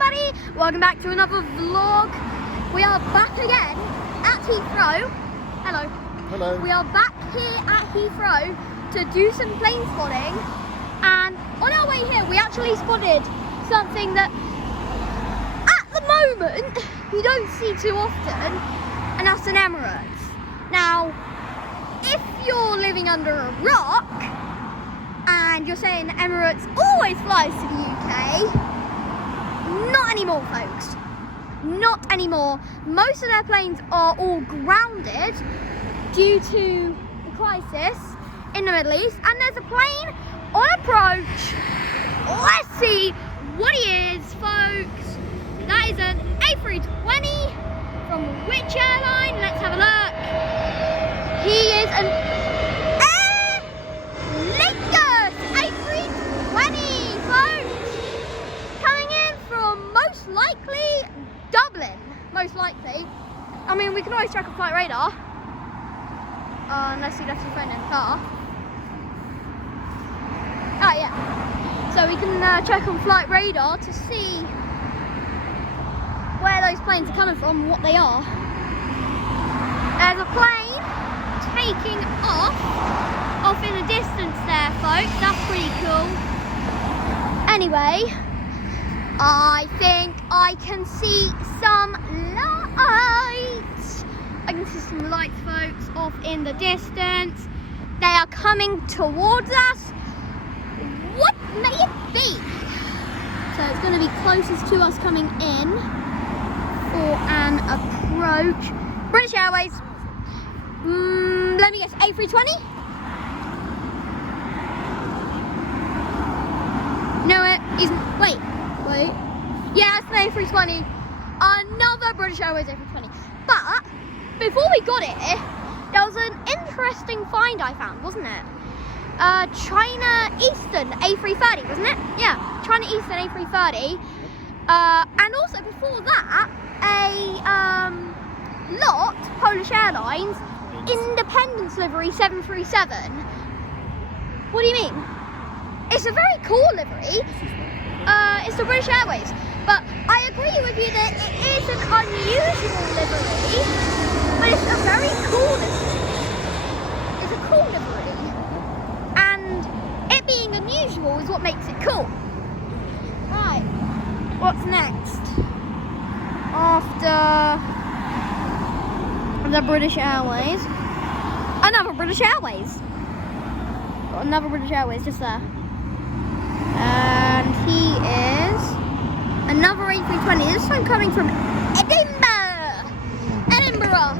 everybody, welcome back to another vlog. We are back again at Heathrow. Hello. Hello. We are back here at Heathrow to do some plane spotting, and on our way here we actually spotted something that at the moment you don't see too often, and that's an Emirates. Now, if you're living under a rock and you're saying Emirates always flies to the UK, not anymore, folks. Not anymore. Most of their planes are all grounded due to the crisis in the Middle East, and there's a plane on approach. Let's see what he is, folks. That is an A320 from which airline? Let's have a look. He is an Air Lingus A320, folks. Coming in from most likely Dublin. Most likely. I mean, we can always check on flight radar. Unless you left your phone in the car. Oh yeah. So we can check on flight radar to see where those planes are coming from, what they are. There's a plane taking off in the distance there, folks. That's pretty cool. Anyway, I think I can see some lights. I can see some lights, folks, off in the distance. They are coming towards us. What may it be? So it's going to be closest to us coming in for an approach. British Airways. Let me guess, A320? No, wait. Yeah, it's an A320. Another British Airways A320. But before we got it, there was an interesting find I found, wasn't it? China Eastern A330, wasn't it? Yeah, China Eastern A330. And also before that, a lot Polish Airlines Independence livery 737. What do you mean? It's a very cool livery. It's the British Airways, but I agree with you that it is an unusual livery, but it's a very cool livery. It's a cool livery, and it being unusual is what makes it cool. Right, what's next? After the British Airways, another British Airways. Got another British Airways just there. And he is another A320. This one coming from Edinburgh.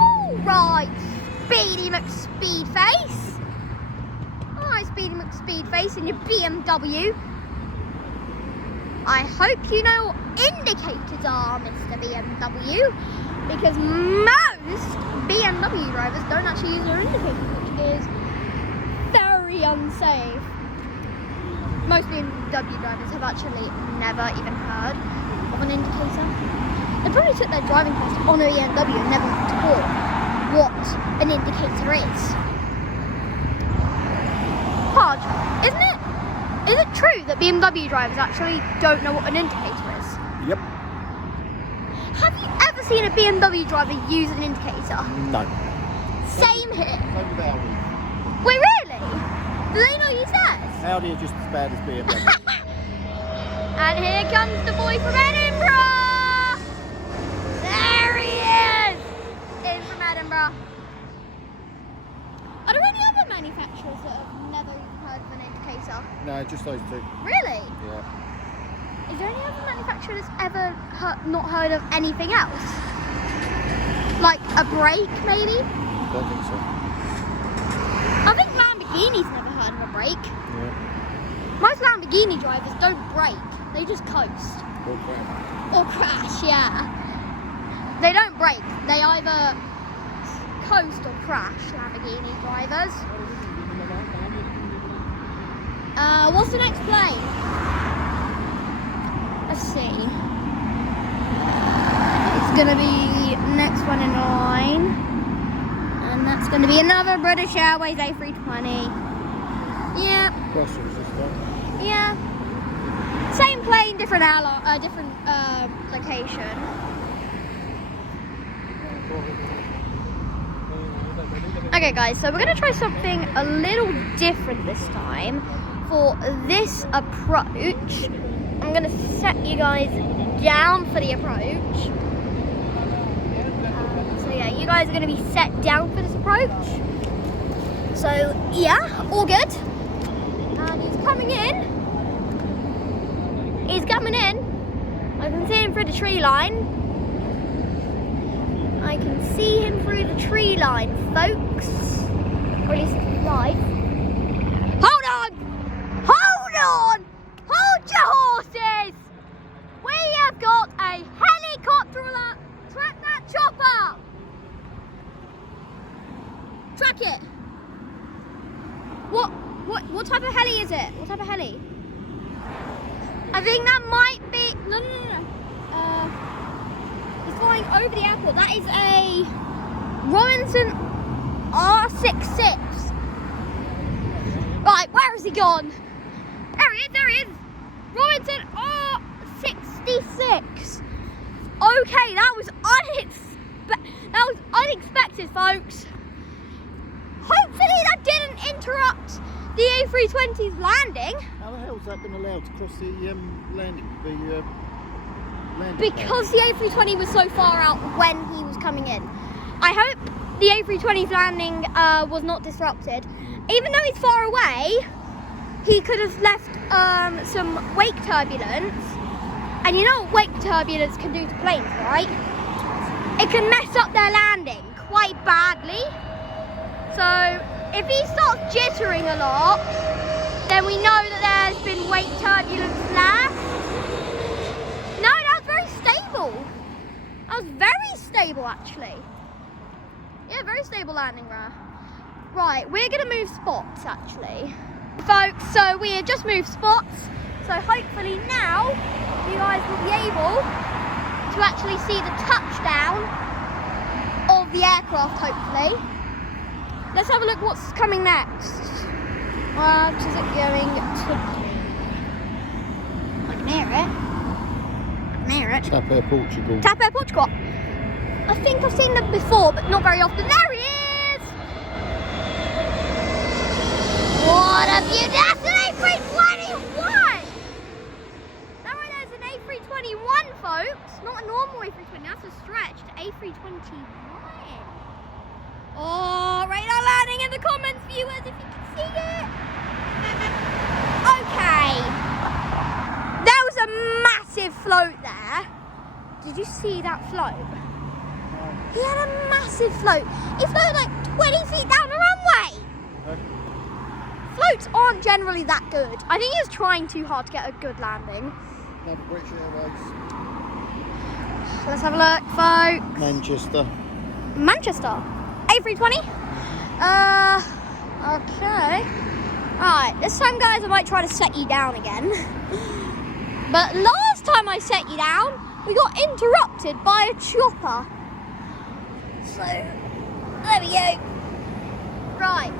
Alright, Speedy McSpeedface. Alright, Speedy McSpeedface in your BMW. I hope you know what indicators are, Mr. BMW, because most BMW drivers don't actually use their indicators, which is very unsafe. Most BMW drivers have actually never even heard of an indicator. They probably took their driving test on a BMW and never taught what an indicator is. Podge, isn't it? Is it true that BMW drivers actually don't know what an indicator is? Yep. Have you ever seen a BMW driver use an indicator? No. Same here. Same with Audi. Wait, really? Do they not use theirs? Audi are just as bad as BMW. And here comes the boy from Edinburgh! There he is! In from Edinburgh. Are there any other manufacturers that have never even heard of an indicator? No, just those two. Really? Yeah. Is there any other manufacturer that's ever not heard of anything else? Like a brake, maybe? Don't think so. I think Lamborghini's never heard of a brake. Yeah. Most Lamborghini drivers don't brake, they just coast. Or crash. Or crash, yeah. They don't brake, they either coast or crash, Lamborghini drivers. What's the next plane? Let's see. It's gonna be next one in line. And that's gonna be another British Airways A320. Yeah. Brussels, this one. Yeah. Same plane trying different location. Okay guys, so we're going to try something a little different this time. For this approach, I'm going to set you guys down for the approach. So yeah, you guys are going to be set down for this approach. So yeah, all good. And he's coming in. He's coming in. I can see him through the tree line. I can see him through the tree line, folks. Or at least live. Hold on! Hold on! Hold your horses! We have got a helicopter alert! Track that chopper! Track it! What type of heli is it? What type of heli? I think that might be... No. He's flying over the airport. That is a Robinson R66. Right, where has he gone? There he is. Robinson R66. Okay, that was unexpected, folks. Hopefully that didn't interrupt the A320's landing. How the hell is that been allowed to cross the landing? Because the A320 was so far out when he was coming in. I hope the A320's landing was not disrupted. Even though he's far away, he could have left some wake turbulence. And you know what wake turbulence can do to planes, right? It can mess up their landing quite badly. So if he starts jittering a lot, then we know that there's been wake turbulence left. No, that was very stable. That was very stable, actually. Yeah, very stable landing there. Right, we're going to move spots, actually. Folks, so we have just moved spots. So hopefully now you guys will be able to actually see the touchdown of the aircraft, hopefully. Let's have a look what's coming next. What is it going to... I can hear it. Tap Air Portugal. Tap Air Portugal. I think I've seen them before, but not very often. There he is! What a beauty! That's an A321! That right there is an A321, folks. Not a normal A320, that's a stretched A321. Oh, radar landing in the comments, viewers, if you can see it. Okay. There was a massive float there. Did you see that float? He had a massive float. He floated like 20 feet down the runway. Floats aren't generally that good. I think he was trying too hard to get a good landing. No, British Airways. Let's have a look, folks. Manchester. A320. Okay. Alright, this time, guys, I might try to set you down again. But last time I set you down, we got interrupted by a chopper. So, there we go. Right.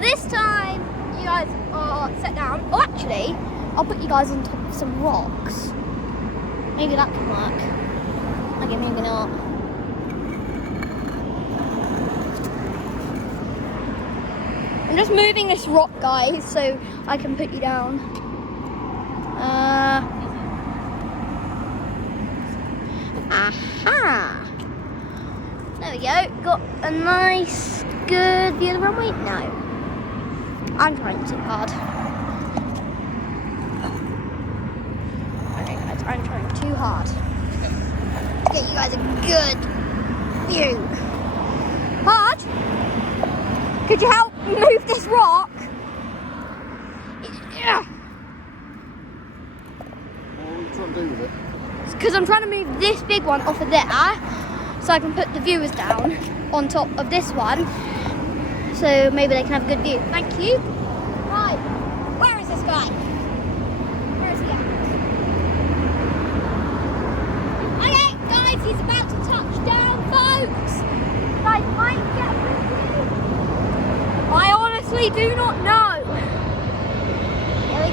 This time, you guys are set down. Oh, actually, I'll put you guys on top of some rocks. Maybe that can work. Okay, maybe not. I'm just moving this rock, guys, so I can put you down. Aha! There we go. Got a nice, good view of the runway. No. I'm trying too hard. Okay, guys, I'm trying too hard. Get you guys a good view. Hard? Could you help move this rock? Yeah. What are you trying to do with it? Because I'm trying to move this big one off of there so I can put the viewers down on top of this one so maybe they can have a good view. Thank you. Right, where is this guy? Where is he at? Okay, guys, he's about to touch down, folks. Guys, might get a good view. I honestly do not know. Here we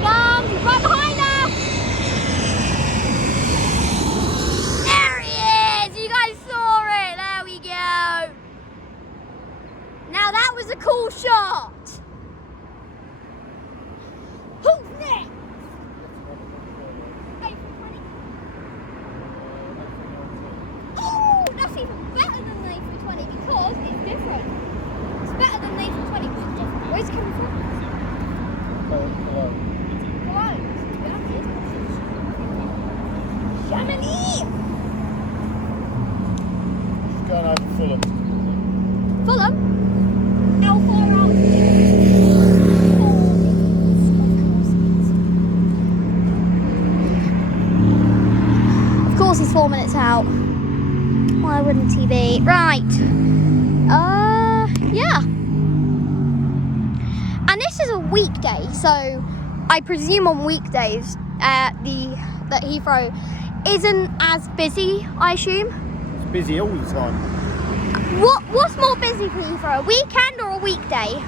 he's 4 minutes out. Why wouldn't he be? Right. Yeah. And this is a weekday, so I presume on weekdays that Heathrow isn't as busy, I assume. It's busy all the time. What's more busy for Heathrow, a weekend or a weekday?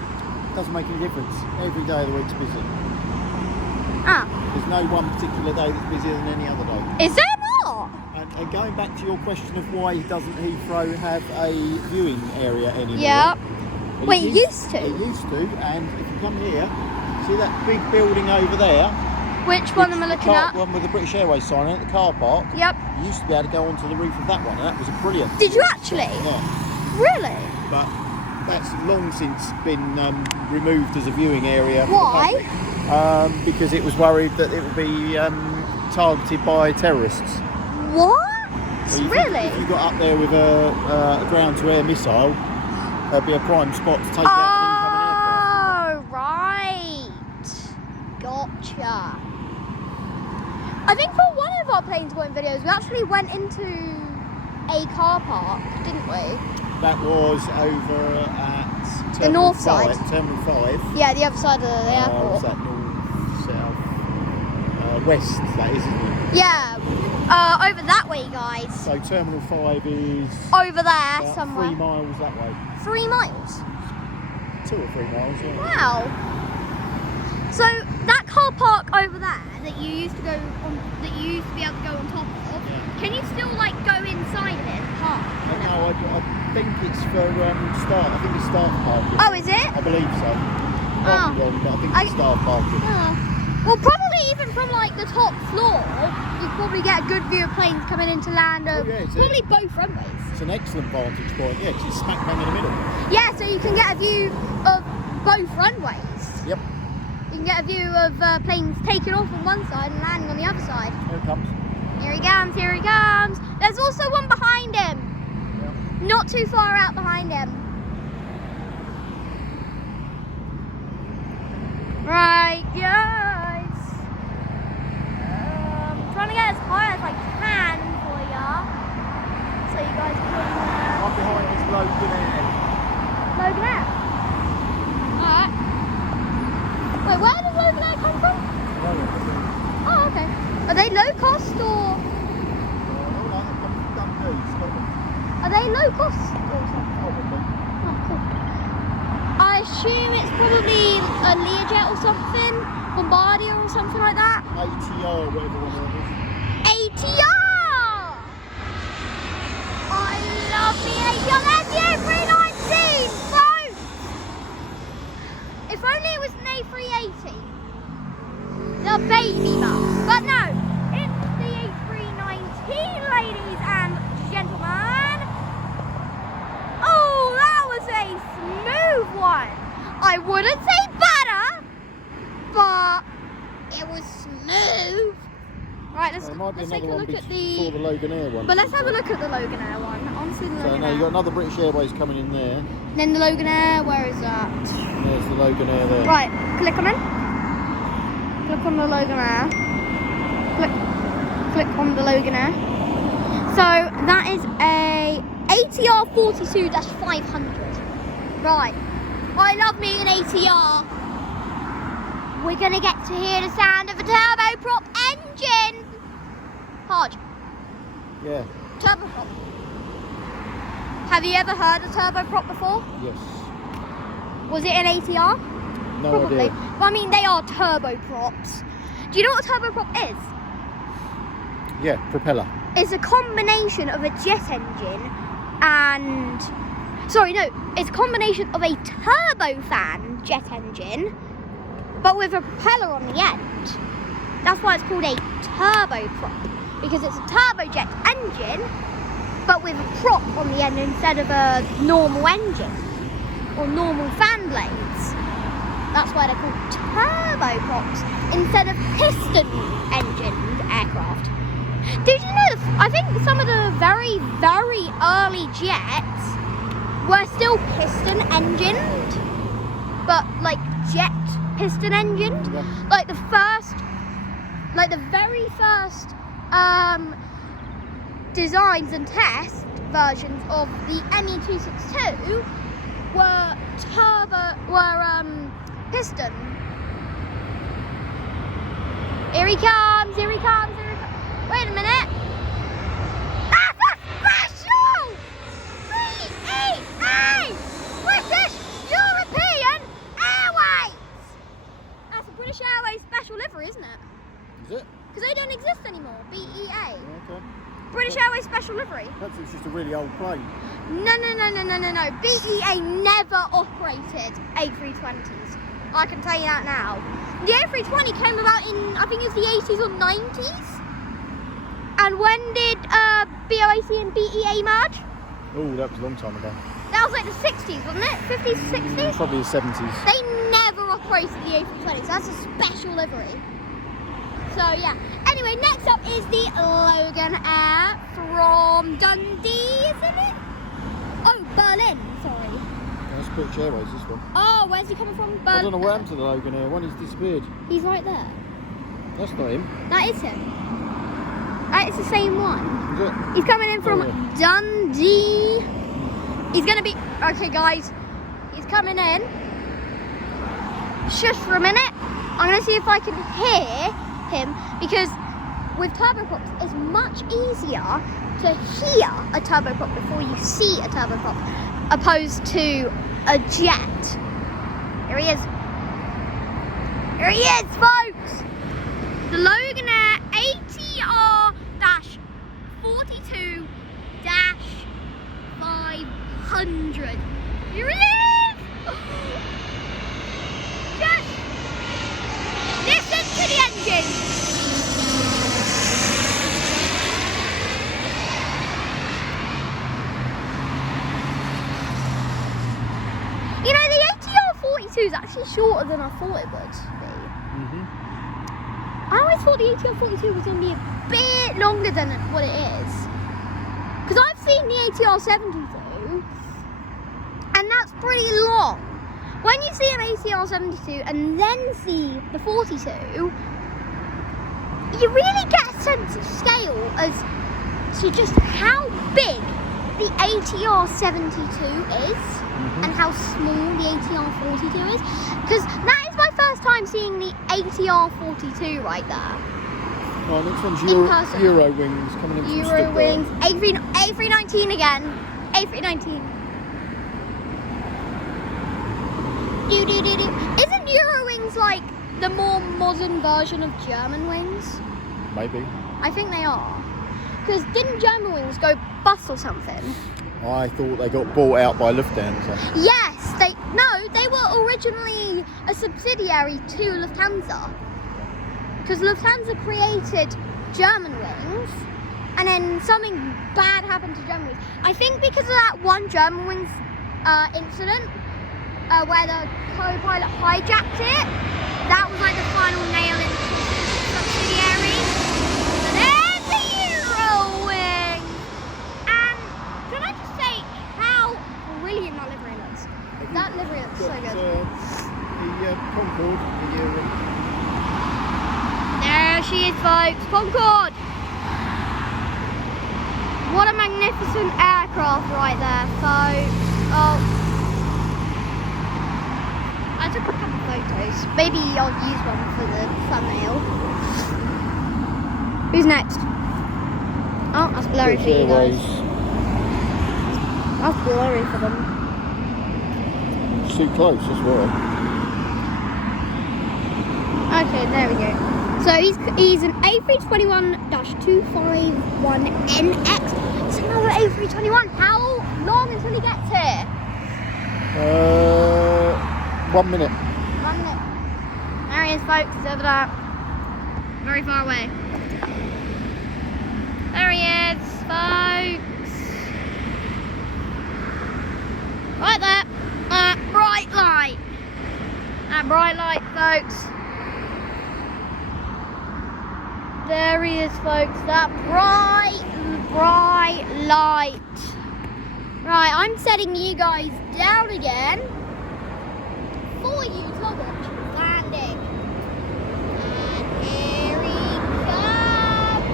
Doesn't make any difference. Every day of the week's busy. Ah. There's no one particular day that's busier than any other day. Is there not? And going back to your question of why doesn't Heathrow have a viewing area anymore? Yeah. Well, Wait, it used to? It used to, and if you come here, see that big building over there? Which one am I looking at? The one with the British Airways sign on it, the car park. Yep. You used to be able to go onto the roof of that one, and that was a brilliant. Did you actually? Yeah. Really? But that's long since been removed as a viewing area. Why? Because it was worried that it would be targeted by terrorists. What? So Really? If you got up there with a ground-to-air missile, there'd be a prime spot to take out an incoming aircraft. Oh, right. Gotcha. I think for one of our planes going videos, we actually went into a car park, didn't we? That was over at The north side. Terminal 5. Yeah, the other side of the airport. What's that, north, south, west, that is, isn't it? Yeah, over that way, guys. So Terminal 5 is Over there, about somewhere. 3 miles that way. 3 miles? 2 or 3 miles, yeah. Wow. So that car park over there that you used to go on, that you used to be able to go on top of, Yeah. can you still like go inside of it and park? No, I think it's for staff. I think it's staff parking. Oh, is it? I believe so. Might be wrong, but I think it's staff parking. Oh. Well, probably even from like the top floor, you'd probably get a good view of planes coming into land of probably both runways. It's an excellent vantage point, yeah, 'cause it's smack bang in the middle. Yeah, so you can get a view of both runways. Yep. You can get a view of planes taking off on one side and landing on the other side. Here it comes. Here he comes, here he comes. There's also one behind him. Yep. Not too far out behind him. Right, guys. Trying to get as high as I can for ya. So you guys can... Right behind this Logan Air. Logan Air? Alright. Wait, where does Logan Air come from? Oh, okay. Are they low cost or... Are they low cost or something? Oh, cool. I assume it's probably a Learjet or something, Bombardier or something like that. ATR, whatever one it is. ATR! I love the ATR. There's the A319, bro! If only it was an A380. The baby bus. But no, it's the A319, ladies and gentlemen. Oh, that was a smooth one. I wouldn't say better, but it was smooth. Right, let's There might be take a another one look at before the Logan Air one. But let's have a look at the Logan Air one. I want to see the So Logan now Air. you've got another British Airways coming in there. And then the Logan Air, where is that? There's the Logan Air there. Right, click on it. Click on the Logan Air. Click on the Logan Air. So that is a ATR 42-500. Right. I love me an ATR. We're going to get to hear the sound of a turboprop engine. Hodge. Yeah. Turboprop. Have you ever heard of turboprop before? Yes. Was it an ATR? No Probably. idea. Well, I mean, they are turboprops. Do you know what a turboprop is? Yeah, propeller. It's a combination of a jet engine and... Sorry, no. It's a combination of a turbofan jet engine, but with a propeller on the end. That's why it's called a turboprop, because it's a turbojet engine, but with a prop on the end instead of a normal engine or normal fan blades. That's why they're called turboprops instead of piston-engined aircraft. Did you know that I think some of the very, very early jets were still piston-engined, but like jet piston-engined? Yeah. Like the very first designs and test versions of the ME262 were piston. Here he comes, here he comes, here he comes. Wait a minute. That's a special BEA! British European Airways! That's a British Airways special livery, isn't it? Is it? Because they don't exist anymore, BEA. Okay. British Airways special livery. Perhaps it's just a really old plane. No. BEA never operated A320s. I can tell you that now. The A320 came about in, I think it was the 80s or 90s. And when did BOAC and BEA merge? Oh, that was a long time ago. That was like the 60s, wasn't it? 50s, 60s? Probably the 70s. They never operated the A320s. That's a special livery. So yeah. Anyway, next up is the Logan Air from Dundee, isn't it? Oh, Berlin, sorry. That's British Airways, this one. Oh, where's he coming from? I don't know what happened to the Logan Air one. He's disappeared. He's right there. That's not him. That is him. It's the same one. Is it? He's coming in from Oh, yeah. Dundee. He's going to be... Okay, guys. He's coming in. Shush for a minute. I'm going to see if I can hear him, because with turboprops it's much easier to hear a turboprop before you see a turboprop opposed to a jet. Here he is. Here he is, folks. The Logan Air ATR-42-500. Here it is. Just listen to the engine. You know, the ATR-42 is actually shorter than I thought it would be. I always thought the ATR-42 was going to be a bit longer than what it is. Because I've seen the ATR-72, and that's pretty long. When you see an ATR-72 and then see the 42, you really get a sense of scale as to just how big the ATR-72 is and how small the ATR-42 is. Because that is my first time seeing the ATR-42 right there. Oh, next one's In person. Euro Wings coming in from Euro Wings, Stuttgart. A319 again. A319. Isn't Eurowings like the more modern version of German wings? Maybe. I think they are. Because didn't German wings go bust or something? I thought they got bought out by Lufthansa. Yes, they were originally a subsidiary to Lufthansa. Because Lufthansa created German wings, and then something bad happened to German wings. I think because of that one German wings incident, where the co-pilot hijacked it, that was like the final nail in the subsidiary. So there's the Eurowings! And can I just say how brilliant that livery looks? That livery looks so good. The Concorde, the Eurowing. There she is, folks. Concorde! What a magnificent aircraft right there, folks. Oh. I took a couple of photos. Maybe I'll use one for the thumbnail. Who's next? Oh, that's blurry for you guys. That's blurry for them. It's too close, that's why. Okay, there we go. So he's an A321-251NX. It's another A321. How long until he gets here? 1 minute. 1 minute. There he is, folks. He's over there. Very far away. There he is, folks. Right there. That bright light. That bright light, folks. There he is, folks. That bright light. Right, I'm setting you guys down again for you to watch landing. And here he comes.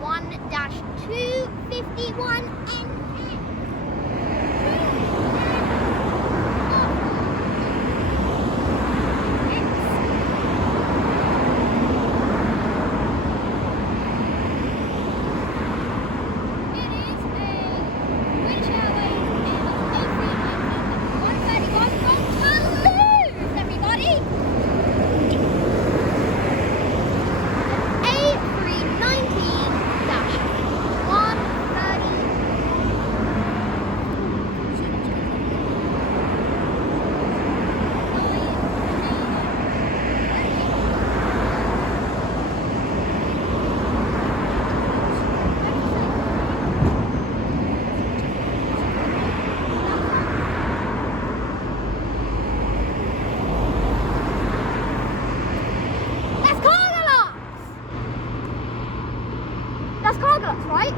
1-251 That's Carglass, right?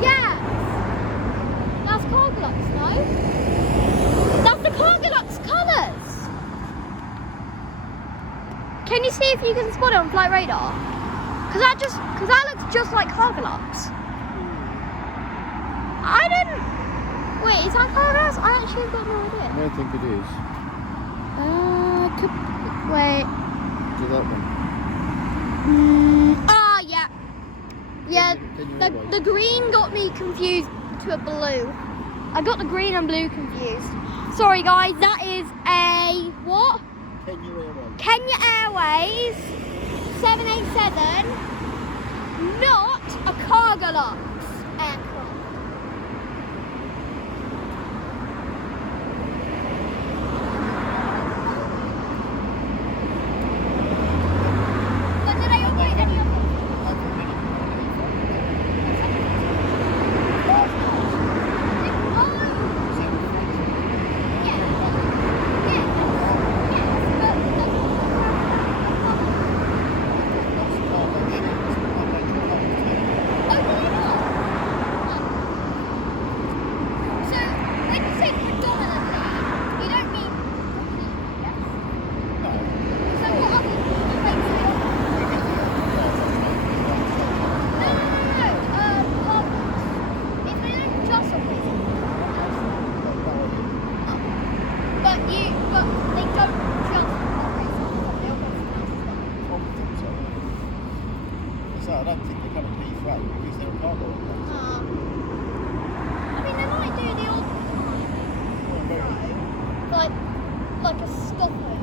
Yes. That's Carglass, no? That's the Carglass colours. Can you see if you can spot it on flight radar? Because that looks just like Carglass. I didn't. Wait, is that Carglass? I actually have got no idea. I don't think it is. Wait. Do that one. Yeah. Yeah, the green got me confused to a blue. I got the green and blue confused. Sorry guys, that is a what? Kenya Airways 787, not a Carglass aircraft. But did I operate any of them? I don't think they come at Heathrow because they're a cargo aircraft. I mean, they might do the odd time, like a stopover.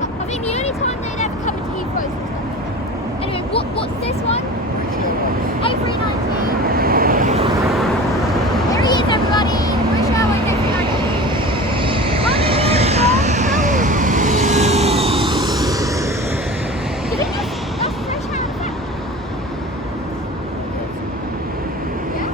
I think the only time they'd ever come into Heathrow is for stopover. Anyway, what's this one? A319. There he is, everybody. British Airways A319. Do you think that's British Airways? Yeah?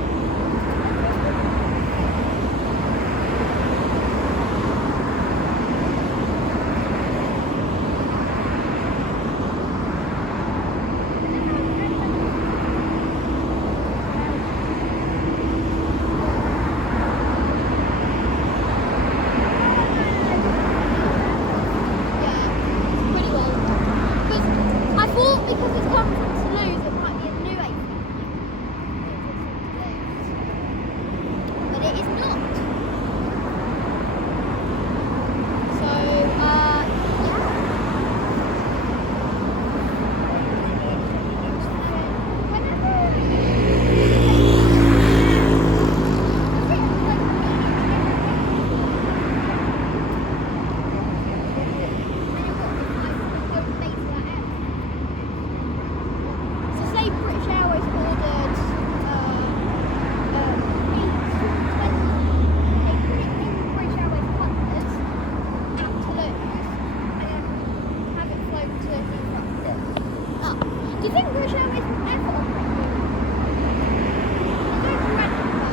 Because it's come from Toulouse, it might be a new A319. But it is not. So, British Airways ordered British Airways colours at Toulouse and then have it flown to Heathrow. Oh. Do you think British Airways will ever operate? They don't already, but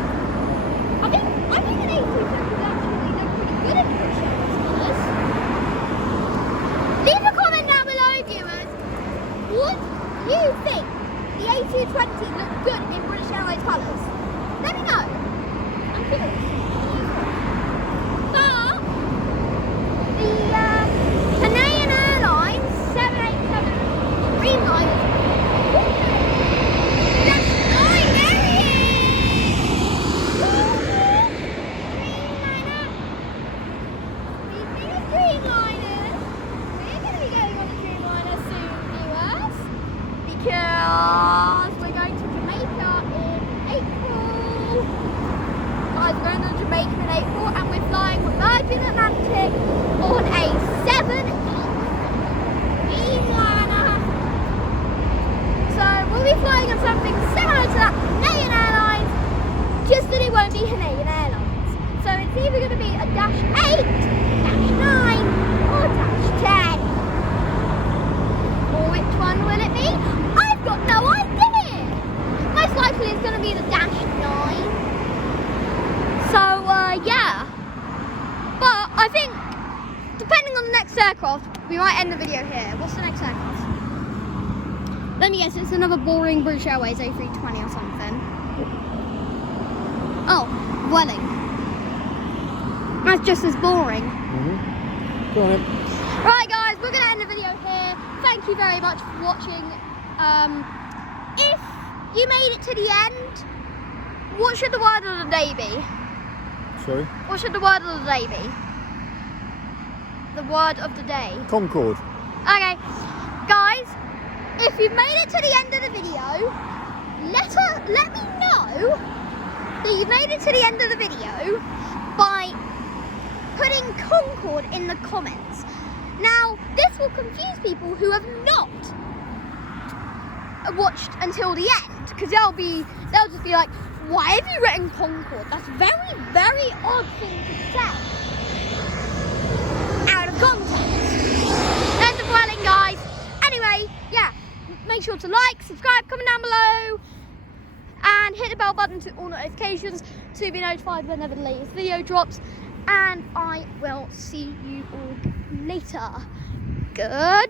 I think an A320 would actually look pretty good in British Airways colours. Leave a comment down below, viewers. Would you think the A220 look good in British Airways colours? Let me know. I'm curious. But the Canadian Airlines 787 Dreamliner we're going to Jamaica in April, and we're flying with Virgin Atlantic on a 787. So we'll be flying on something similar to that Canadian Airlines, just that it won't be Canadian Airlines. So it's either going to be a Dash 8, Dash 9, or Dash 10. Or which one will it be? I've got no idea. Most likely it's going to be the Dash 9. So yeah. But I think, depending on the next aircraft, we might end the video here. What's the next aircraft? Let me guess, it's another boring British Airways A320 or something. Oh, Welling. That's just as boring. Go on then. Right guys, we're going to end the video here. Thank you very much for watching. If you made it to the end, what should the word of the day be? Sorry? What should the word of the day be? The word of the day. Concorde. Okay, guys, if you've made it to the end of the video, let me know that you've made it to the end of the video by putting Concorde in the comments. Now, this will confuse people who have not watched until the end, because they'll just be like, why have you written Concorde? That's very, very odd thing to say out of context. There's the Welling, guys. Anyway, yeah, make sure to like, subscribe, comment down below, and hit the bell button to all notifications to be notified whenever the latest video drops. And I will see you all later. Goodbye.